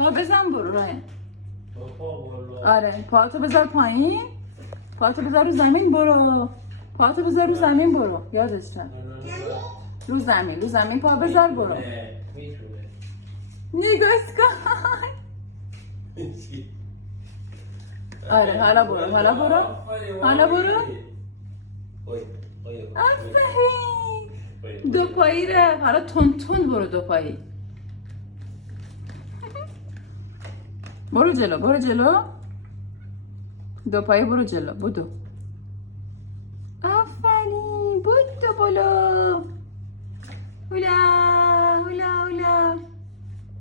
پا بزن برو رایان. پا بالا. آره پاتو بذار پایین. پاتو بذار رو زمین برو. پاتو بذار رو زمین برو. یادش رفت. رو زمین پا بذار برو. میتونه. نگاش کن. آره حالا برو. حالا برو. آفرین. دو پایی رفت. حالا تون برو دو پایی. برو جلو. دو پایی برو جلو. بودو. آفرین. بودو بلو. هولا.